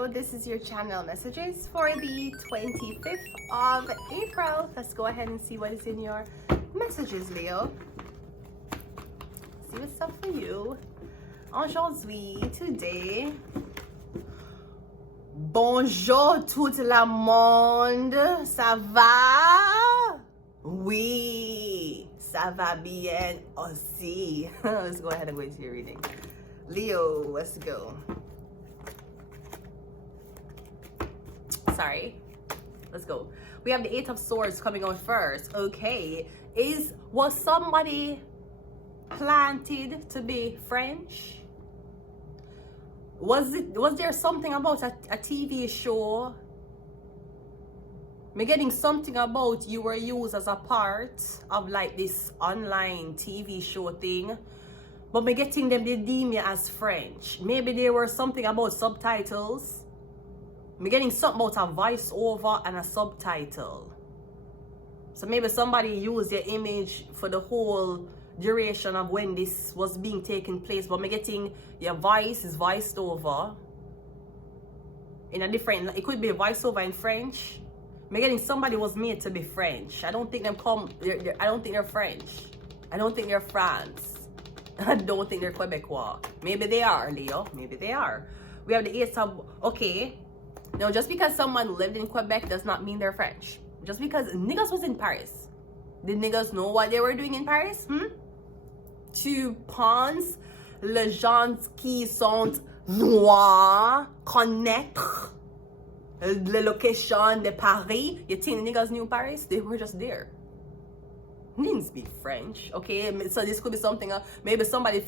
Leo, this is your channel messages for the 25th of April. Let's go ahead and see what is in your messages, Leo. See what's up for you. Aujourd'hui, today. Bonjour tout le monde. Ça va? Oui, ça va bien aussi. Let's go ahead and go into your reading. Leo, let's go. Sorry. Let's go. We have the Eight of Swords coming on first. Okay. Was somebody planted to be French? Was there something about a TV show? Me getting something about you were used as a part of like this online TV show thing, but me getting them they deem you as French. Maybe there were something about subtitles. Me getting something about a voiceover and a subtitle. So maybe somebody used your image for the whole duration of when this was being taken place, but me getting your voice is voiced over in a different, it could be a voiceover in French. Me getting somebody was made to be French. I don't think them I don't think they're French. I don't think they're France. I don't think they're Quebecois. Maybe they are, Leo. Maybe they are. We have the Ace of, okay. Now, just because someone lived in Quebec does not mean they're French. Just because niggas was in Paris. Did niggas know what they were doing in Paris? Tu penses les gens qui sont noirs connaître la location de Paris? You think niggas knew Paris? They were just there. Didn't speak French, okay? So this could be something, maybe somebody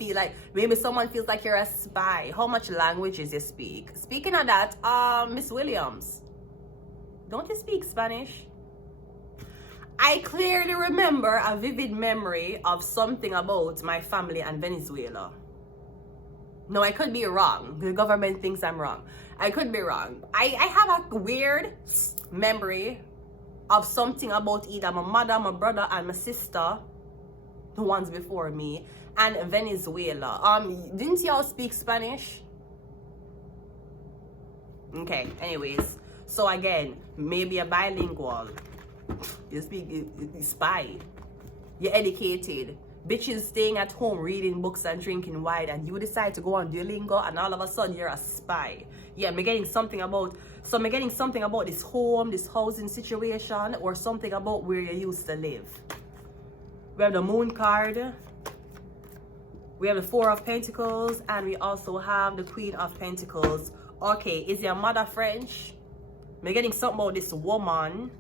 maybe someone feels like you're a spy. How much languages you speak? Speaking of that, Miss Williams, don't you speak Spanish? I clearly remember a vivid memory of something about my family and Venezuela. No, I could be wrong. The government thinks I'm wrong. I could be wrong. I have a weird memory of something about either my mother, my brother, and my sister, the ones before me, and Venezuela. Didn't y'all speak Spanish? Okay, anyways. So again, maybe a bilingual. You speak, you spy. You're educated. Bitches staying at home reading books and drinking wine, and you decide to go on Duolingo, and all of a sudden you're a spy. Yeah, I'm getting something about, so I'm getting something about this home, this housing situation, or something about where you used to live. We have the Moon card. We have the Four of Pentacles, and we also have the Queen of Pentacles. Okay, is your mother French? I'm getting something about this woman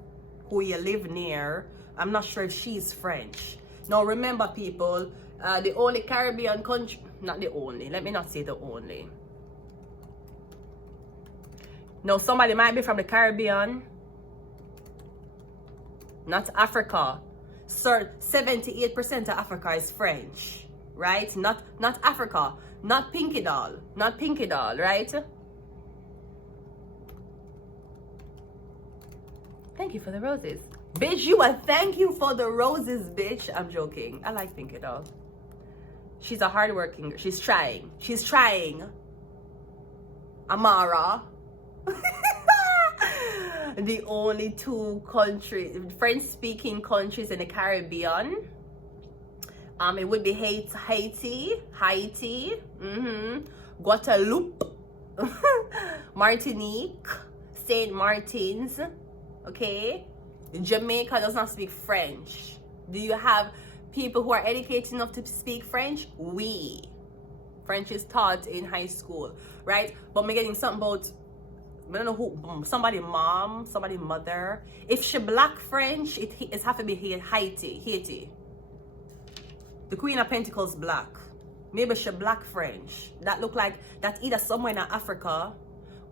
who you live near. I'm not sure if she's French. Now remember, people, the only Caribbean country, not the only, let me not say the only. Now somebody might be from the Caribbean, not Africa. Sir, 78% of Africa is French, right? Not Africa, not Pinky Doll, right? Thank you for the roses. Bitch, you a thank you for the roses, bitch. I'm joking. I like Pinky Doll. She's a hardworking girl. She's trying. Amara. The only two French-speaking countries in the Caribbean. It would be Haiti, Guadeloupe, Martinique, Saint Martins. Okay, Jamaica does not speak French. Do you have people who are educated enough to speak French? Oui. French is taught in high school, right? But I'm getting something about, I don't know who, somebody mom, somebody mother. If she black French, it have to be Haiti. The Queen of Pentacles black. Maybe she black French. That look like that's either somewhere in Africa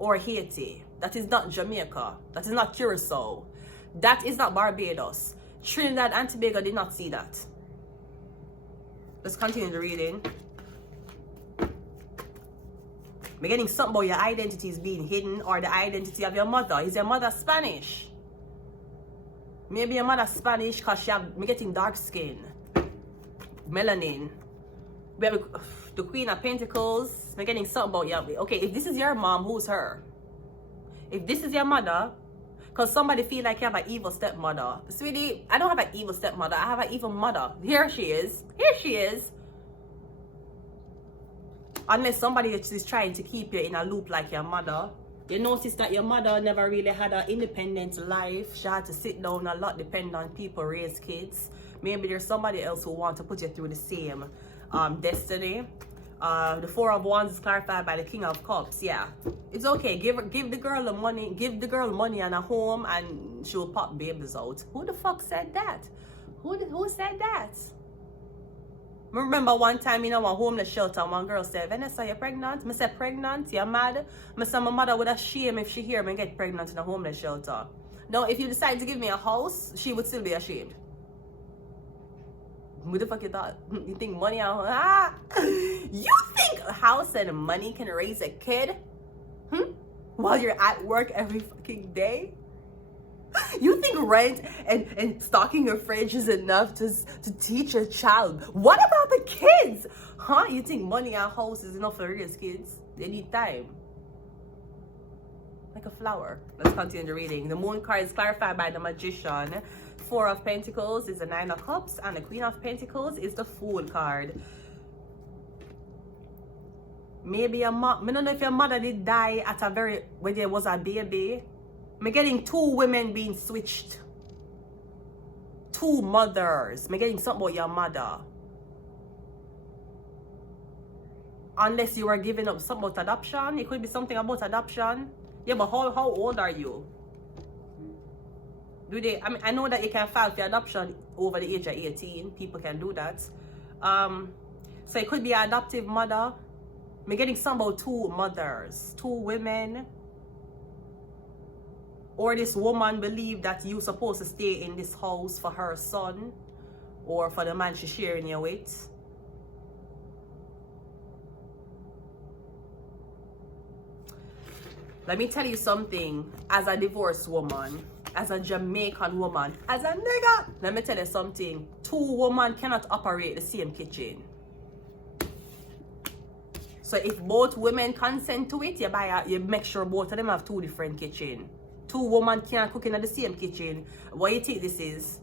or Haiti. That is not Jamaica. That is not Curacao. That is not Barbados. Trinidad and Tobago did not see that. Let's continue the reading. We're getting something about your identity is being hidden, or the identity of your mother. Is your mother Spanish? Maybe your mother Spanish because we're getting dark skin. Melanin. We have the Queen of Pentacles. We're getting something about you. Okay, if this is your mom, who's her? If this is your mother, because somebody feel like you have an evil stepmother. Sweetie, I don't have an evil stepmother. I have an evil mother. Here she is. Here she is. Unless somebody is trying to keep you in a loop like your mother. You notice that your mother never really had an independent life. She had to sit down a lot, depend on people, raise kids. Maybe there's somebody else who wants to put you through the same destiny. The Four of Wands is clarified by the King of Cups. Yeah, it's okay. Give the girl the money. Give the girl money and a home, and she'll pop babies out. Who the fuck said that? Who said that? Remember one time in a homeless shelter, one girl said, "Vanessa, you're pregnant?" I said, "Pregnant? You're mad?" I said, "My mother would have shame if she hear me get pregnant in a homeless shelter." Now, if you decide to give me a house, she would still be ashamed. What the fuck you thought? You think money out? You think a house and money can raise a kid? While you're at work every fucking day? You think rent and stocking your fridge is enough to teach a child? What about the kids? You think money and house is enough to raise kids? They need time. Like a flower. Let's continue the reading. The Moon card is clarified by the Magician. Four of Pentacles is the Nine of Cups, and the Queen of Pentacles is the Fool card. Maybe your mom, I don't know if your mother did die at when there was a baby. I'm getting two women being switched. Two mothers. I'm getting something about your mother. Unless you were giving up something about adoption. It could be something about adoption. Yeah, but how old are you? I know that you can file for adoption over the age of 18. People can do that. So it could be an adoptive mother. I'm getting some about two mothers, two women. Or this woman believed that you're supposed to stay in this house for her son or for the man she's sharing you with. Let me tell you something. As a divorced woman, as a Jamaican woman, as a nigga, let me tell you something. Two women cannot operate the same kitchen. So if both women consent to it, you make sure both of them have two different kitchens. Two women can't cook in the same kitchen. What you think this is?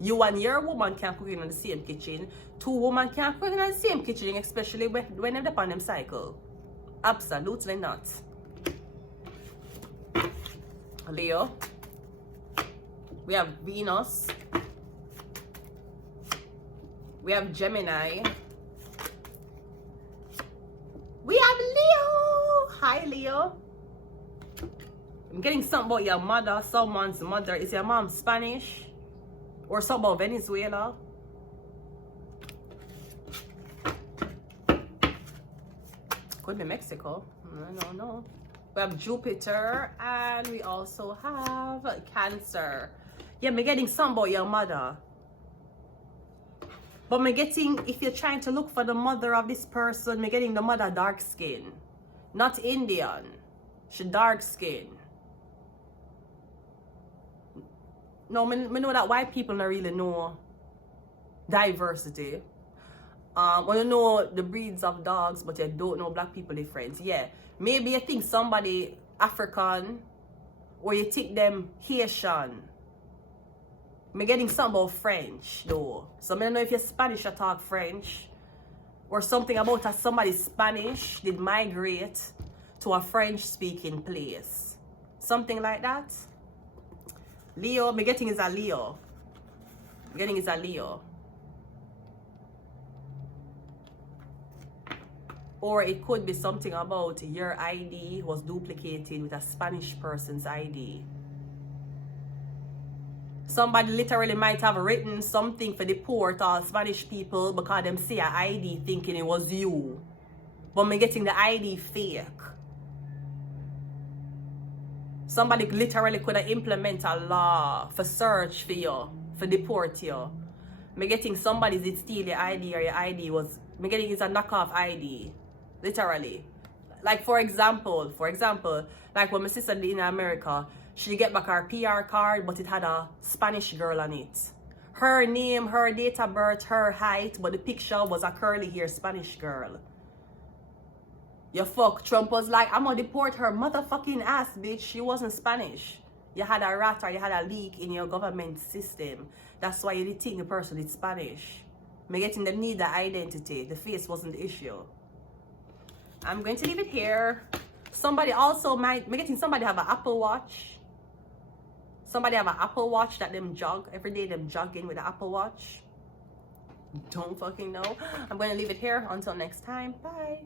You and your woman can't cook in the same kitchen. Two women can't cook in the same kitchen, especially when they're on them cycle. Absolutely not. Leo. We have Venus. We have Gemini. We have Leo. Hi, Leo. I'm getting something about your mother. Someone's mother. Is your mom Spanish? Or something about Venezuela? Could be Mexico. I don't know. We have Jupiter. And we also have Cancer. Yeah, I'm getting something about your mother. But I'm getting, if you're trying to look for the mother of this person, I'm getting the mother dark skin. Not Indian. She dark skin. No, I know that white people don't really know diversity. When you know the breeds of dogs, but you don't know black people difference. Yeah, maybe you think somebody African, or you think them Haitian. I'm getting something about French though. So I don't know if you're Spanish or talk French, or something about somebody Spanish did migrate to a French-speaking place. Something like that. Leo, I'm getting is a Leo. I'm getting is a Leo. Or it could be something about your ID was duplicated with a Spanish person's ID. Somebody literally might have written something for deport all Spanish people because them see an ID thinking it was you. But me getting the ID fake. Somebody literally could have implemented a law for search for you, for deport you. Me getting somebody did steal your ID, or your ID was, me getting it's a knockoff ID. Literally. Like for example, like when my sister did in America, she get back her PR card, but it had a Spanish girl on it. Her name, her date of birth, her height, but the picture was a curly hair Spanish girl. You fuck. Trump was like, I'm gonna deport her motherfucking ass, bitch. She wasn't Spanish. You had a rat or you had a leak in your government system. That's why you did think the person is Spanish. Me getting them need the identity. The face wasn't the issue. I'm going to leave it here. Somebody also might, me getting somebody have an Apple Watch. Somebody have an Apple Watch that them jog. Every day them jogging with an Apple Watch. Don't fucking know. I'm going to leave it here. Until next time. Bye.